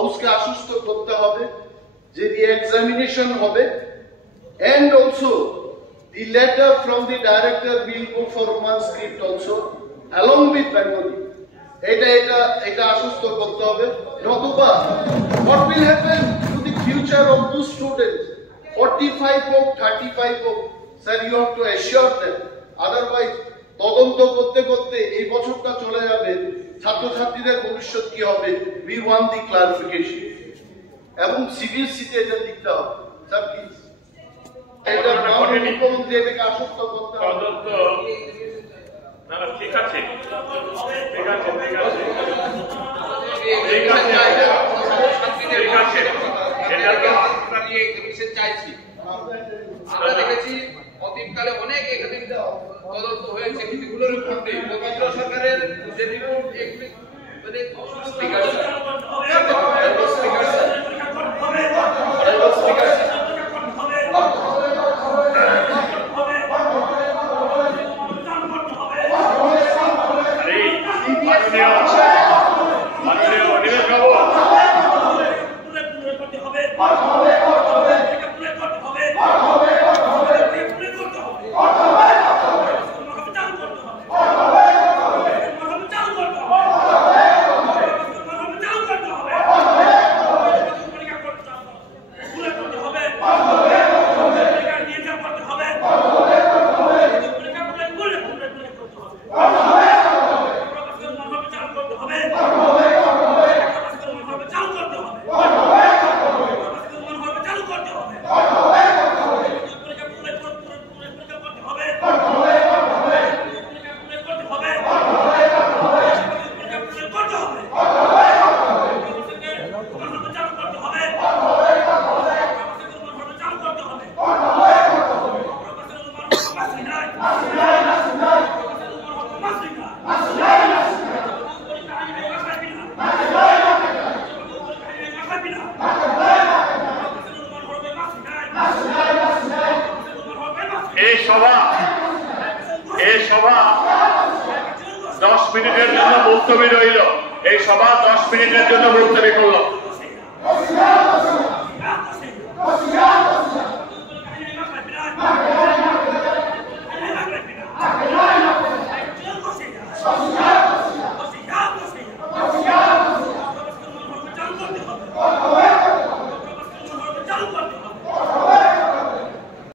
হাউসকে আশ্বস্ত করতে হবে যে রি-এক্সামিনেশন হবে, and also the letter from the director will go for manuscript also along with Bengali. এটা আশ্বস্ত করতে হবে, নতুবা what will happen to the future of those students 45 হোক 35 হোক, sir, you have to assure them, otherwise তদন্ত করতে করতে এই বছরটা চলে যাবে, ছাত্রছাত্রীদের ভবিষ্যৎ কি হবে? we want the clarification এবং সিবিএসসি তে এটা লিখতে হবে, স্যার প্লিজ এটা মুখ্যমন্ত্রী এটাকে আশ্বস্ত করতে হবে। না ঠিক আছে চাইছি। আমরা দেখেছি অতীতকালে অনেক এখানে তদন্ত হয়েছে, কিন্তু এগুলোর রিপোর্টে কেন্দ্র সরকারের যে রিপোর্ট এগুলি মানে এই সভা 10 মিনিটের জন্য মুলতবি রইল। এই সভা 10 মিনিটের জন্য মুলতবি করলো। Gracias.